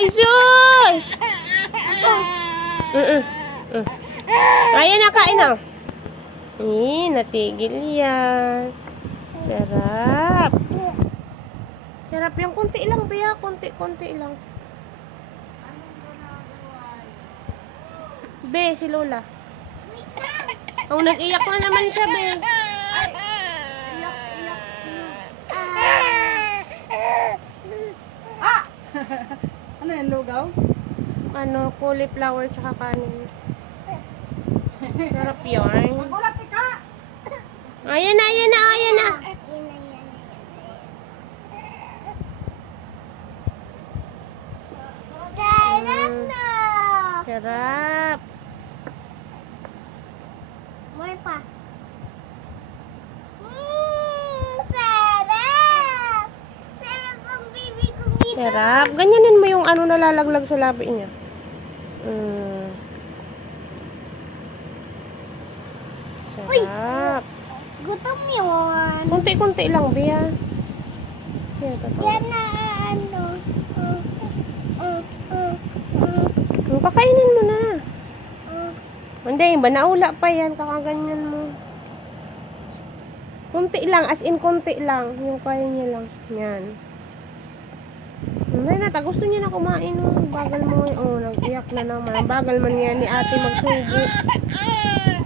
Ay, sus! Ayan na, kain na. Natigil yan. Sarap. Sarap yung konti lang, Bea. Konti lang. Be, si Lola. Oh, nag-iyak na naman siya, Be. Ano yan, lugaw? Ano, cauliflower tsaka kanin. Sarap yun. Magulat ka! Ayan na. Sarap na! Sarap. More pa. Sarap! Sarap ang baby kong ito. Sarap. Ganyanin mo yung ano nalalaglag sa labi niya. Sarap. Gutom yun. Kunti-kunti lang, Bea. Yan, totoo. Yan na ano. Pakainin mo na. Hindi, ba naula pa yan, kakaganyan mo. Kunti lang, as in kunti lang. Yung kaya niya lang. Yan. Hindi na, gusto niya na kumain. Bagal mo. Nag-iyak na naman. Bagal man yan ni ate magsubo.